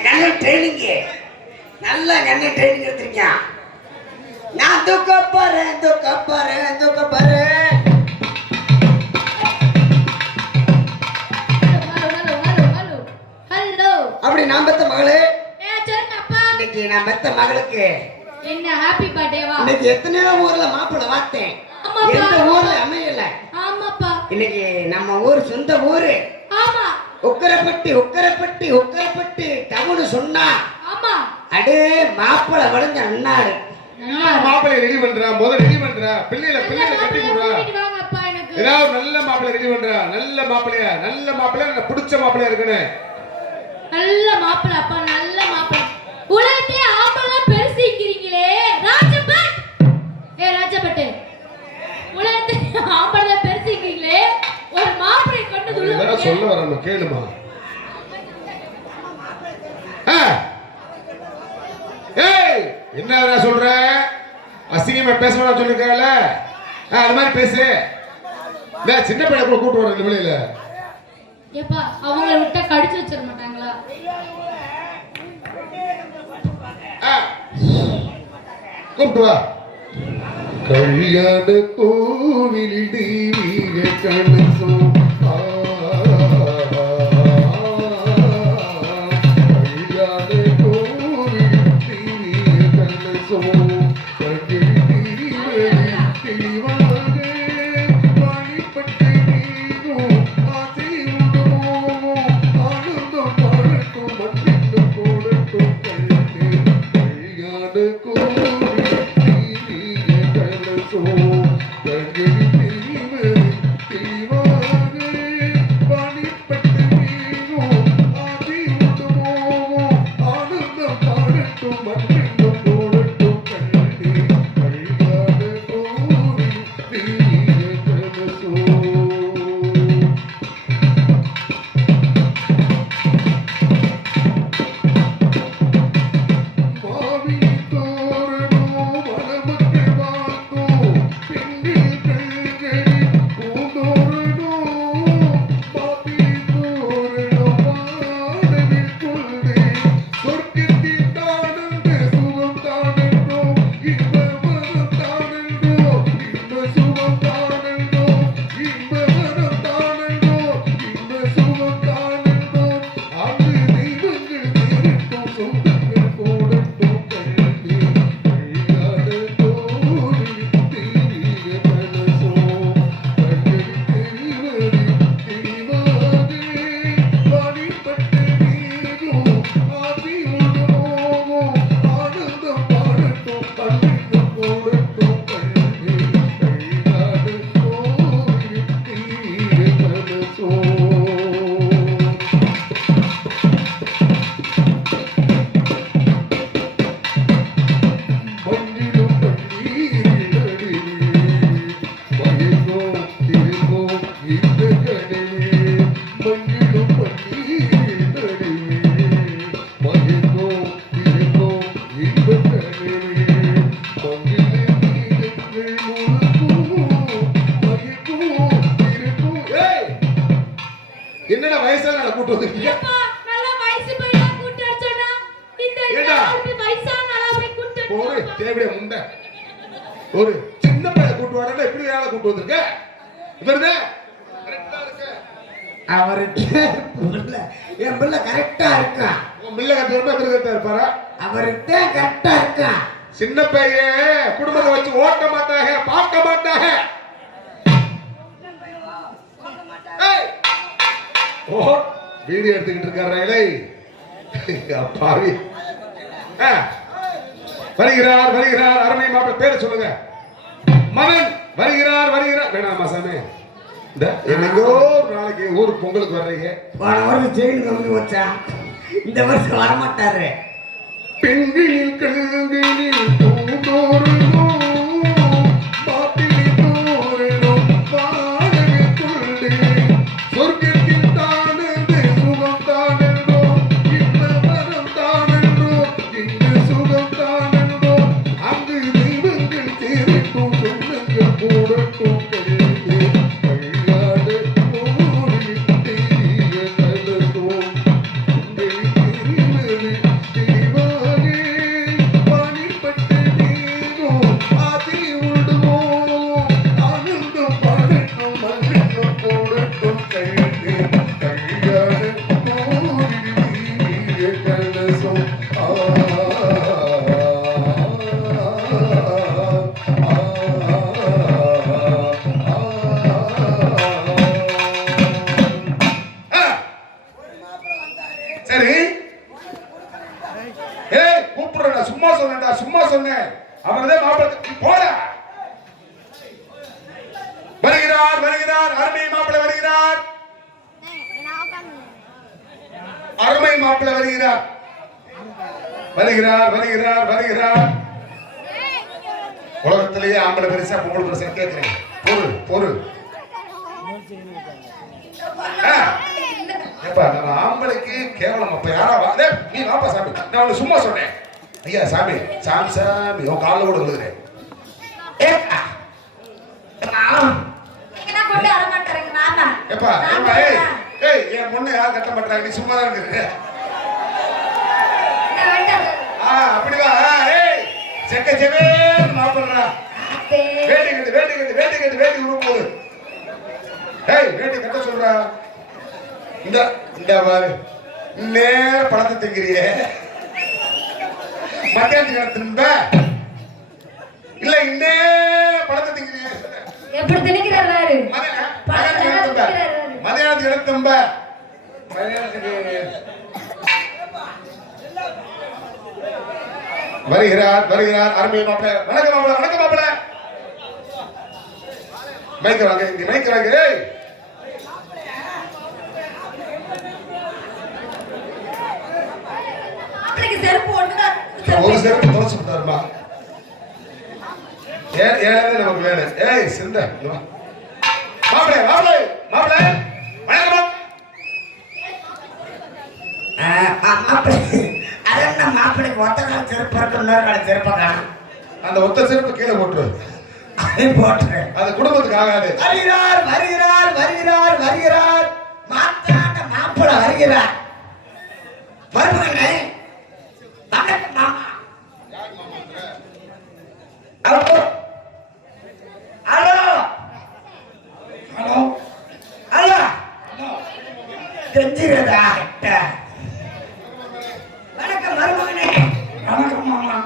என் கண்ணு ட்ரைனிங் நல்லா கண்ணு ட்ரைனிங் எடுத்திருக்கேன். நான் தூக்கப்பாறேன் அப்படி நான் பெத்த மகளே. இன்னைக்கு நான் பெத்த மகளுக்கு என்ன ஹாப்பி பர்த்டேவா? இன்னைக்கு எத்தனையோ ஊர்ல மாப்பிள்ளை பார்த்தேன், எந்த ஊர்ல அமையல. ஆமாப்பா. இன்னைக்கு நம்ம ஊர் சொந்த ஊரு. ஆமா. உக்கரப்பட்டி டவுன் சொன்னா ஆமா அடே மாப்பிள்ளை வளைஞ்ச அண்ணாரு. மாப்பிள்ளை ரெடி பண்றா, முதல்ல ரெடி பண்றா, பிள்ளைகளை கட்டி கொடுறா. ஏதாவது நல்ல மாப்பிள்ளை ரெடி பண்றா, நல்ல மாப்பிள்ளையா எனக்கு பிடிச்ச மாப்பிள்ளையா இருக்கணும். நல்ல மாப்பிள்ளை அப்பா, நல்ல மாப்பிள்ளை. உலகத்தையே ஆம்பளை பெருசிக்கிறீங்களே ராஜபட். ராஜபட், உலகத்தையே ஆம்பளை பெருசிக்கிறீங்களே, ஒரு மாப்பிள்ளை கொண்டு சொல்ல சொல்ல வரணும் கேளுமா. ஏய் என்ன நான் சொல்றேன், அசிங்கமா பேசணும் சொல்லிருக்கல, அது மாதிரி பேசு. சின்ன பையன் கூட கூட்டு வர வெளியில. ஏப்பா அவங்கள விட்டா கடிச்சு வச்சிட மாட்டாங்களா? கூப்பிட்டு வா. கல்யாண கோவிலில் தெய்வீக கணசம் என்னடா வயசான கூட்டு வந்திருக்கீங்க? நல்ல வயசு பையனா கூட்டி அடிச்சனா இந்த வயசான ஆளை கூட்டி ஒரு தேவடிய முண்டை ஒரு சின்ன பையன் கூட்டு வரடா இப்படி ஆளை கூட்டு வந்திருக்க. இவர்தே கரெக்ட்டா இருக்கு. அவருக்கு என் பிள்ளை கரெக்டா இருக்கா. உன் பிள்ளை கரெக்டா இருப்பாரா? அவருக்கு கரெக்டா இருக்கா. சின்ன பையன் குடும்பத்தை வச்சு ஓட்ட மாட்டாங்க, பார்க்க மாட்டாங்க. ஓ வீடியோ எடுத்துக்கிட்டு இருக்காரு. அப்பாவி வருகிறார் அருமை மாப்பிள்ளை பேரை சொல்லுங்க. மகன் வருகிறார் வேணாமா சாமி? என்னைக்கோ ஒரு நாளைக்கு ஊருக்கு பொங்கலுக்கு வர்றீங்க. போன வருஷம் ஜெயில் கம்பெனி வச்சா, இந்த வருஷம் வரமாட்டாரு. பெண்களில் கண்களில் பூந்தோறும் சரி ஏய் கூப்பிடுறா சும்மா சொன்னேன்டா சும்மா சொன்னேன் அவர்தான் மாப்பிள்ளை போடா வருகிறார் வருகிறார் அருமை மாப்பிள்ளை வருகிறார் அருமை மாப்பிள்ளை வருகிறார் வருகிறார் வருகிறார் வருகிறார் உலகத்திலேயே ஆம்பளை பெருசா பொங்கல் பெருசா கேட்கிறேன் பொருள் பொருள் ஏப்பா நம்ம ஆம்பளைக்கு கேவலம் அப்ப யாரா வாதே நீ வாப்பா சாமி நான் உன்னை சும்மா சொன்னேன் ஐயா சாமி சாமி சாமி உன் காலில் கூட விழுகிறேன் ஏப்பா ஏப்பா ஏப்பா ஏய் என் முன்ன யார் கட்ட மாட்டாங்க நீ சும்மா தான் இருக்கிற அப்படிவா ஏய் செக்க செவே மாப்பிடுறா வேட்டி கட்டு வேட்டி கட்டு வேட்டி கட்டு வேட்டி விழுவும் போது ஏய் வேட்டி கட்ட சொல்றா இந்த இந்த பாரு நேர பழத்தை திங்கிறியே மத்தியானத்துக்கு தின்ப இல்ல இன்னே பழத்தை திங்கிறியே எப்படி திணிக்கிறாரு மதியானத்துக்கு எடுத்தும்ப மதியானத்துக்கு வருகிறார் வருகிறார் அருமை மாப்பிள்ள வணக்கம் மாப்பிள்ள வணக்கம் மாப்பிள்ள மைக்கிறாங்க இங்க மைக்கிறாங்க ஏய் ஒரு செருப்பு தொலைச்சு விட்டாருமா ஏன் நமக்கு வேணும் ஏய் சிந்த மாப்பிளை மாப்பிளை மாப்பிளை வணக்கம் அதான் மாப்பிளைக்கு ஒத்த கால செருப்பு இருக்கு இன்னொரு கால செருப்பை காணும் அந்த ஒத்த செருப்பு கீழே போட்டுரு அதை போட்டுரு அது குடும்பத்துக்கு ஆகாது வருகிறார் வருகிறார் வருகிறார் வருகிறார் மாத்தாண்ட மாப்பிளை வருகிறார் வருவாங்க வணக்கம் மாமா ஹலோ ஹலோ ஹலோ ஹலோ தெரிஞ்சுக்கிறதா வணக்கம் மருமகனே வணக்கம் மாமா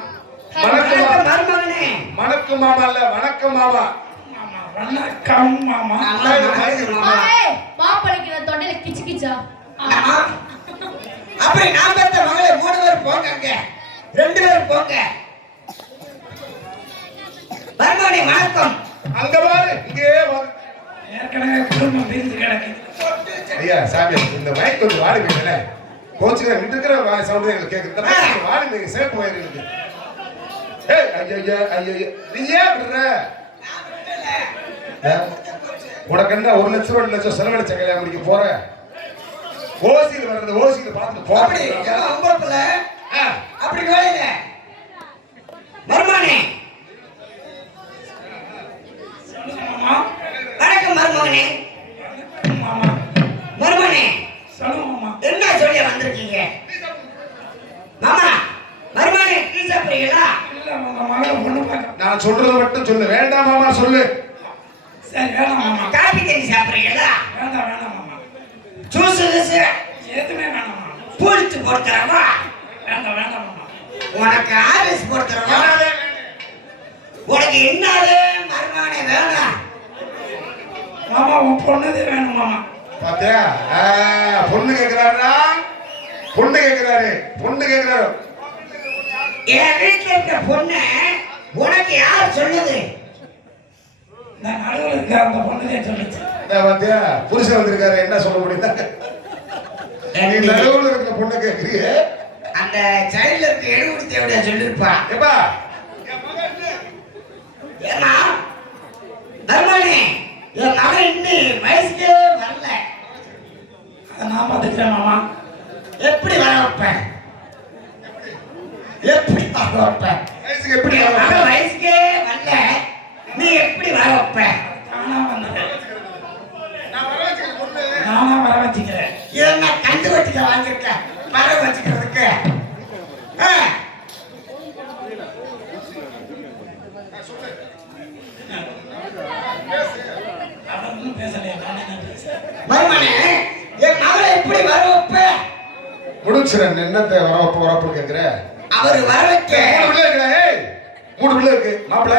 வணக்கம் மருமகனே வணக்கம் மாமா இல்ல வணக்கம் மாமா வணக்கம் மாமா மாப்பிளைக்கு தொண்டையில கிச்சு கிச்சா அப்படி நான் பெற்ற மகளே 3 பேர் போங்க அங்க 2 பேர் போங்க மருமகனே வணக்கம் அங்க பாரு இங்கே ஏற்கனவே குடும்பம் பிரிந்து கிடக்கு ஐயா சாமி இந்த மைக் கொஞ்சம் வாடுவீங்கல்ல கோச்சுக்கிற இருக்கிற சவுண்ட் எங்களுக்கு கேட்குது வாடுவீங்க சேப்பு வயிறு ஏய் ஐயா ஐயா நீ ஏன் விடுற உனக்கு என்ன 1 லட்சம் 2 லட்சம் செலவழிச்ச கல்யாணம் முடிக்க போற ஓசியில் வர்றது ஓசியில் பார்த்துட்டு போறீங்க அப்படி வேலையில மருமகனே வணக்கம் மருமகனே மருமகனே என்ன சொல்லிய வந்திருக்கீங்க மாமா மருமகனே டீ சாப்பிடுறீங்களா நான் சொல்றத மட்டும் சொல்லு வேண்டாம் மாமா சொல்லு சரி வேணாம் மாமா காபி தண்ணி சாப்பிடுறீங்களா வேண்டாம் வேணாம் மாமா ஜூஸ் எதுவுமே வேணாம் மாமா பூரிச்சு போட்டு தரவா வேண்டாம் வேண்டாம் மாமா உனக்கு ஆர்எஸ் போட்டு தரவா உனக்கு என்னது மருமகனே வேணாம் மாமா உன் பொண்ணுதே வேணும் மாமா பாத்தியா பொண்ணு கேக்குறாருடா பொண்ணு கேக்குறாரு பொண்ணு கேக்குறாரு என் வீட்டுல இருக்க பொண்ணு உனக்கு யார் சொல்லுது நான் நடுவில் இருக்க அந்த பொண்ணுதே சொல்லுச்சு பாத்தியா புருஷன் வந்திருக்காரு என்ன சொல்ல முடியும் நீ நடுவில் இருக்கிற பொண்ணு கேக்குறீங்க அந்த சைடுல இருக்க எழுபடி தேவையா சொல்லிருப்பா ஏப்பா ஏமா தர்மனே என் மகன் இன்னும் வயசுக்கே வரல அதை நான் பார்த்துக்கிறேன் மாமா எப்படி வர வைப்பேன் எப்படி வர வைப்பேன் வயசுக்கு எப்படி என் மகன் வயசுக்கே வரல நீ எப்படி வர வைப்பேன் நானா வர வச்சுக்கிறேன் இதை நான் கண்டு வச்சுக்க வாங்கியிருக்கேன் வர வச்சுக்கிறதுக்கு மருமனே என் மகளை எப்படி வர வைப்ப முடிச்சு ஈஸ்வரன் என்னத்தை வரப்பு கேட்கிற? அவர் வர வைக்க 3 பிள்ளை இருக்குடா. ஏய் 3 பிள்ளை இருக்கு மாப்பிள்ள.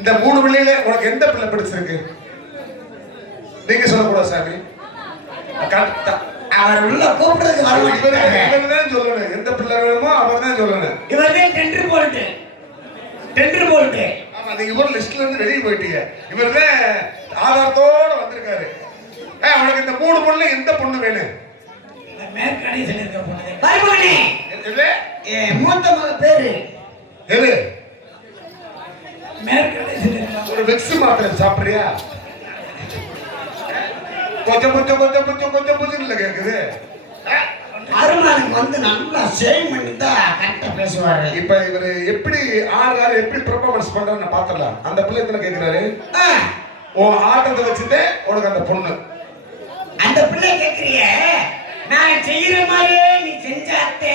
இந்த 3 பிள்ளையில உனக்கு எந்த பிள்ளை பிடிச்சிருக்கு? நீங்க சொல்லக்கூடாது சாமி. கரெக்டா அவர் உள்ள கூப்பிடுறதுக்கு வர மாட்டேங்கிறாங்க. இவர்தான் சொல்லணும். எந்த பிள்ளை வேணுமோ அவர்தான் சொல்லணும். இவரே டெண்டர் போல்ட். ஆமா நீங்க ஒரு லிஸ்ட்ல இருந்து வெளியே போயிட்டீங்க. இவர்தான் ஆதாரத்தோட வந்திருக்காரு. உனக்கு இந்த 3 பொண்ணுல எந்த பொண்ணு வேணும்? மேற்கடையில் இருக்க பொண்ணு. பர்மனே. எது? மூத்த மக பேரு எது? மேற்கடையில் இருக்க ஒரு வெக்ஸ் மாத்திரை சாப்பிடுறியா? கொஞ்சம் இல்ல கேக்குது. அருமானுக்கு வந்து நல்லா சேவ் பண்ணி தான் கரெக்டா பேசுவாரு. இப்ப இவரு எப்படி ஆறு எப்படி பெர்ஃபார்மன்ஸ் பண்றான்னு பாத்துடலாம். அந்த பிள்ளை என்ன கேக்குறாரு? உன் ஆட்டத்தை வச்சுட்டு உனக்கு அந்த பொண்ணு. அந்த பிள்ளை கேக்குறிய நான் செய்யற மாதிரியே நீ செஞ்சாத்தே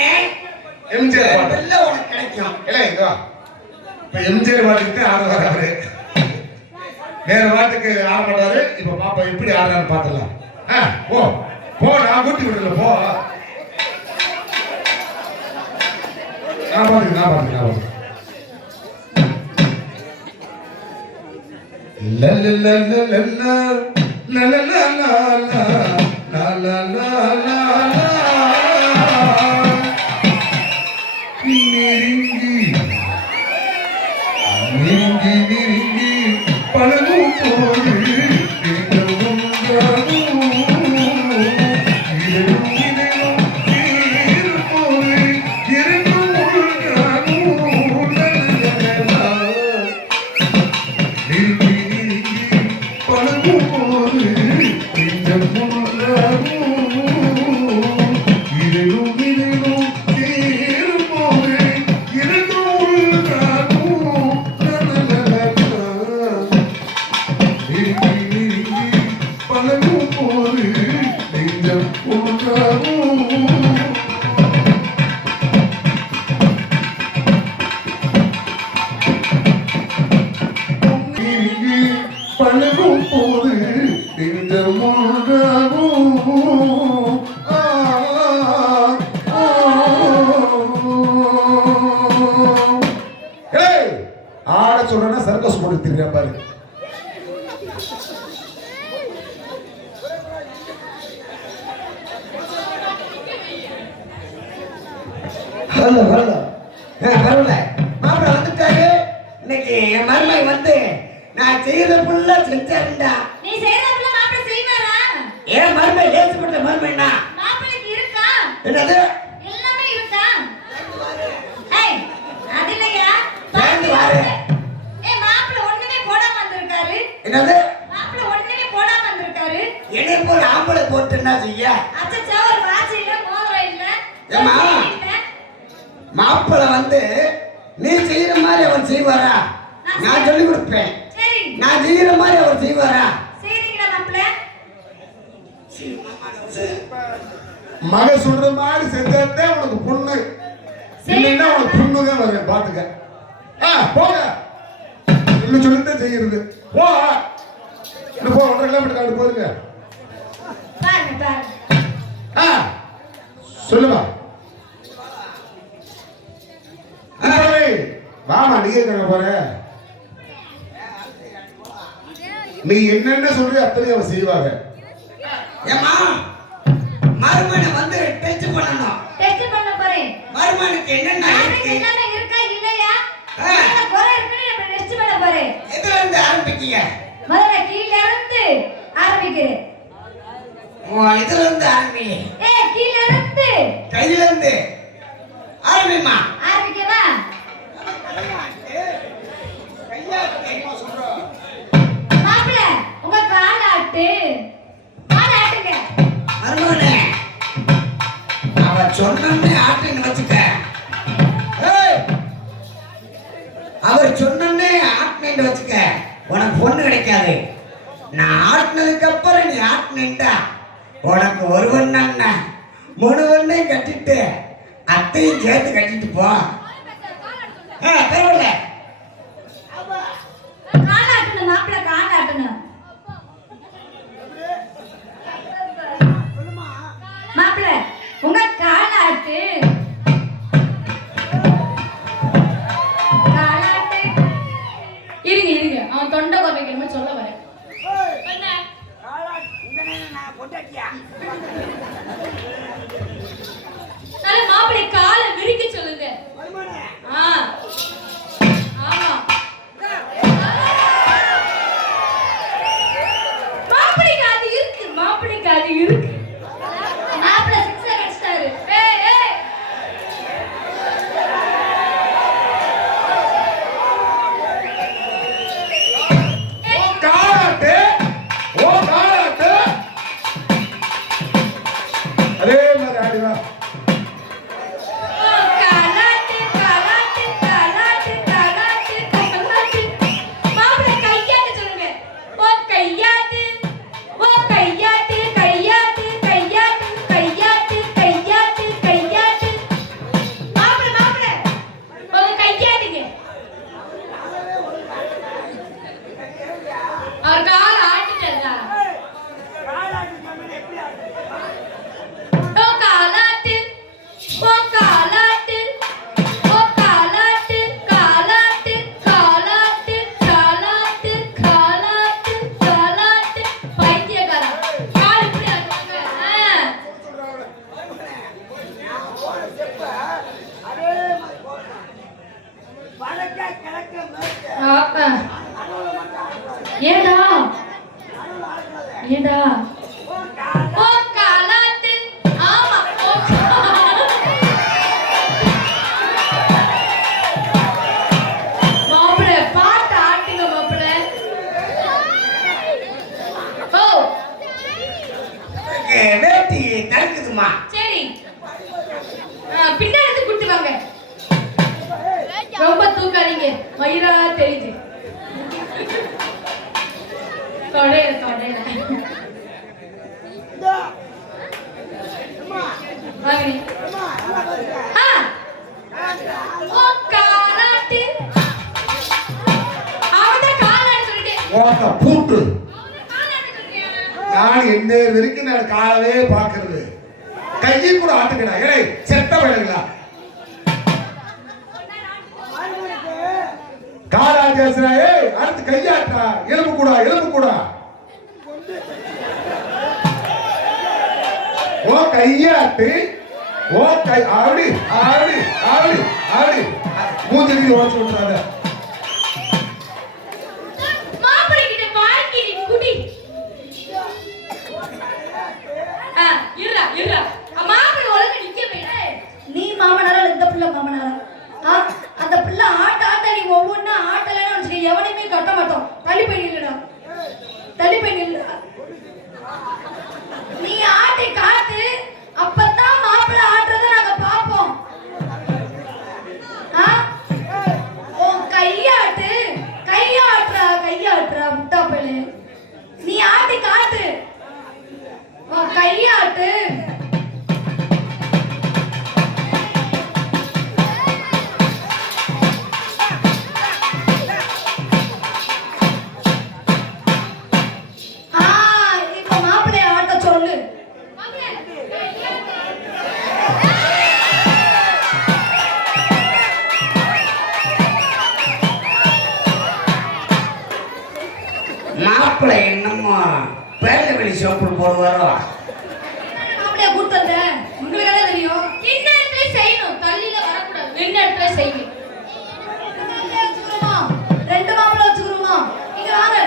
எம்ஜிஆர் பிள்ளை உனக்கு கிடைக்கும். இல்ல இங்க இப்ப எம்ஜிஆர் பாட்டுக்கு ஆடுவாரு அவரு. வேற பாட்டுக்கு ஆட மாட்டாரு. இப்ப பாப்பா எப்படி ஆடுறான்னு பாத்துடலாம். போ நான் கூட்டி விடல போ. நான் பாத்துக்கிறேன். பழகும் போது பழகும் போது ஆட சொல்றேன்னா சர்க்கஸ் போட்டு திரும்ப பாரு. பரவாயில்ல மாப்பிள்ள வந்துட்டாரு. இன்னைக்கு என் மருமகன் வந்து நான் செய்யற புள்ள செஞ்சாருண்டா. நீ செய்யறதுல மாப்பிள்ளை செய்வாரா? ஏன் மருமகன் லேசுப்பட்ட மருமகனா? மாப்பிள்ளைக்கு இருக்கா? என்னது? எல்லாமே இருக்கா? ஏய் அது இல்லையா? சேர்ந்து வாரு. ஏய் மாப்பிள்ளை ஒண்ணுமே போடாம வந்திருக்காரு. என்னது? மாப்பிள்ளை ஒண்ணுமே போடாம வந்திருக்காரு. என்னை போல ஆம்பளை போட்டு என்ன செய்ய? அச்சச்சா ஒரு வாட்ச் இல்ல, மோதிரம் இல்ல. ஏம்மா? மாப்பிள்ளை வந்து நீ செய்யற மாதிரி அவர் செய்வாரா? நான் சொல்லி கொடுப்பேன். சரி. நான் செய்யற மாதிரி அவர் செய்வாரா? சரிங்களா மாப்பிள்ளை? மக சொல்ற மாதிரி செஞ்சாத்தே உனக்கு பொண்ணு. இல்லைன்னா உனக்கு பொண்ணு தான் வரும். பாத்துக்க. போக இன்னும் சொல்லித்தான் செய்யறது. போ இன்னும் போ 1.5 கிலோமீட்டர் போதுங்க. பாருங்க பாருங்க. சொல்லுமா வாமா நீ கேட்க போற. நீ என்னென்ன சொல்றியோ அத்தனை அவன் செய்வாங்க. ஏமா மருமனை வந்து டெஸ்ட் பண்ணணும். டெஸ்ட் பண்ண போறேன். மருமனுக்கு என்னென்ன இருக்கு? என்னென்ன இருக்கா இல்லையா? என்ன குறை இருக்குன்னு நான் டெஸ்ட் பண்ண போறேன். எதுல இருந்து ஆரம்பிக்கீங்க? முதல்ல கீழ இருந்து ஆரம்பிக்கிறேன். இதுல இருந்து ஆரம்பி. கீழ இருந்து கையில இருந்து ஆரம்பிமா. ஆரம்பிக்கவா? மாப்பிள்ளை உங்க காலாட்டு காலாட்டுங்க. மருமனே அவ சொன்னே ஆட்டுன்னு வச்சுக்க. அவர் சொன்னே ஆட்டுன்னு வச்சுக்க. உனக்கு பொண்ணு கிடைக்காது. நான் ஆட்டினதுக்கு அப்புறம் நீ ஆட்டினா உனக்கு ஒருவன் அண்ணா 3 ஒன்னையும் கட்டிட்டு அத்தையும் சேர்த்து கட்டிட்டு போ. பரவாயில்ல. காலாட்டணும் மாப்பிள்ளை காலாட்டணும். மாப்பிள்ளை உங்க காலாட்டு ஏடா ஏடா ஓ காலாத்து ஆமா ஓ மாப்பிள பாட்டு ஆட்டுங்க மாப்பிள ஓ வேட்டி தடுக்குதுமா. சரி பின்னாடி குடுத்து வாங்க. ரொம்ப தூக்காதீங்க மயிரா தெரியுது. தொடையில தொடையில வாங்கி ஓ காலாட்டு அவதான் காலாட்டு சொல்லிட்டு பூட்டு நான் என்ன வரைக்கும் நான் காலவே பாக்குறது கையை கூட ஆட்டுக்கடா. ஏய் செத்த பையங்களா காலாட்டா. ஏய் அடுத்து கையாட்டா. எலும்பு கூட எலும்பு கூட ஓ கையாட்டு. ஓ கை ஆடி ஆடி ஆடி ஆடி மூஞ்சிக்கு ஓச்சு விட்டுறாங்க. மாப்பிள்ளை கிட்ட வாங்கி குடி. இருடா இருடா மாப்பிள்ளை ஒழுங்கா நிக்க வேணே. நீ மாமனாரா இந்த பிள்ளை மாமனாரா? அந்த பிள்ளை ஆட்ட ஆட்ட நீ ஒவ்வொன்னா ஆட்டலன்னு வச்சுக்க எவனையுமே கட்ட மாட்டோம். தள்ளி போய் நில்லுடா, தள்ளி போய் நில்லுடா. நீ ஆட்டை காத்து அப்பதான் மாப்பிள்ளை ஆட்டுறத நாங்க பாப்போம். உன் கையாட்டு கையாட்டுறா கையாட்டுறா முட்டா பிள்ளை. நீ ஆட்டி காட்டு உன் கையாட்டு. மாப்பிள்ளை என்னமோ பேர்ல வெளி சோப்பு போடுவாரோ. மாப்பிள்ளைய கூட்டத உங்களுக்கு என்ன தெரியும்? இந்த இடத்துல செய்யணும், தள்ளில வரக்கூடாது. இந்த இடத்துல செய்யணும். ரெண்டு மாப்பிள்ளை வச்சுக்கிறோமா? இங்க வாங்க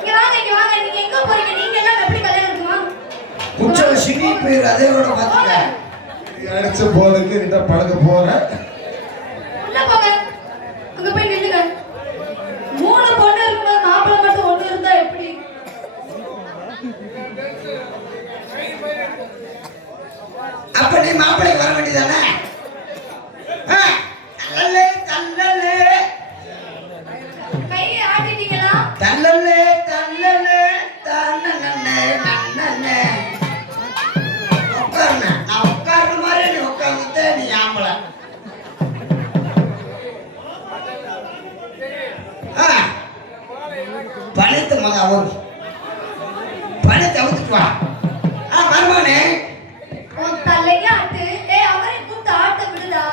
இங்க வாங்க இங்க வாங்க. நீங்க எங்க போறீங்க? நீங்க எல்லாம் எப்படி கல்யாணம் இருக்குமா? குச்சல சினி பேர் அதோட பாத்துக்க. அடிச்ச போறதுக்கு கிட்ட பழக போற. உள்ள போங்க. அங்க போய் நில்லுங்க. மூணு பொண்ணு இருக்கும்போது மாப்பிள்ளை மட்டும் ஒண்ணு இருந்தா எப்படி? அப்ப நீ மாப்பிள்ளைக்கு வர வேண்டியதானே? தள்ளலே தள்ளலே கையை ஆட்டிட்டீங்களா? தள்ளலே தள்ளலே தன்னனே நன்னனே. உட்கார்ன நான் உட்கார்ற மாதிரி நீ உட்கார்ந்துட்டே நீ ஆம்பளை. பணத்தை மக அவர் பணத்தை அவுத்துட்டு வா. மருமகனே உன் தலையை ஆட்டு. அவரை கூப்பிட்டு ஆட்ட விடுதா?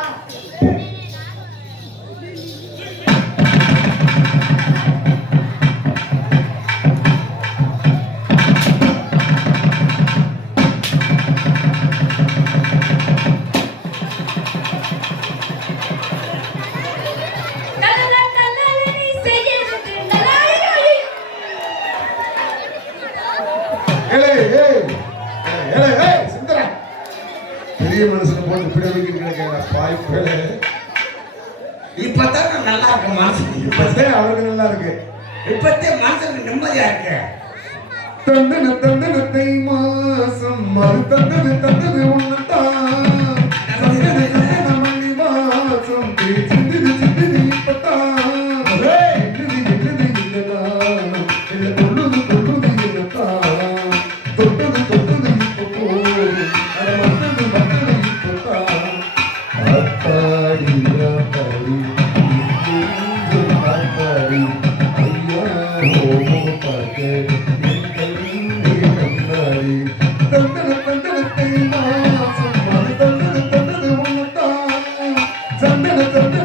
பெரிய மனுஷனை போட்டு பிடிக்க கிடைக்கிற பாய்ப்புகளே. இப்பதான் நான் நல்லா இருக்கேன் மனசு. இப்பதே அவருக்கு நல்லா இருக்கு. இப்பத்தே மனசுக்கு நிம்மதியா இருக்கு. தந்தன தந்தன தை மாசம் மறு தந்தது தந்தது ஒண்ணுதான். தந்தன தந்தன மல்லி வாசம் சிந்திது சிந்திது இப்பதான். என்னது என்னது இல்லதான் இல்ல தொல்லுது தொல்லுது இல்லதான். தொட்டது தொட்டது இப்போ போதும். அட வந்தது வந்தது இப்பதான். அத்தாடி அத்தாடி அத்தாடி ஐயா ஓமோ பாக்கே தந்தன தந்தனத்தை மாசம் மறு தந்தது தந்தது ஒண்ணுதான். சந்தன தந்தன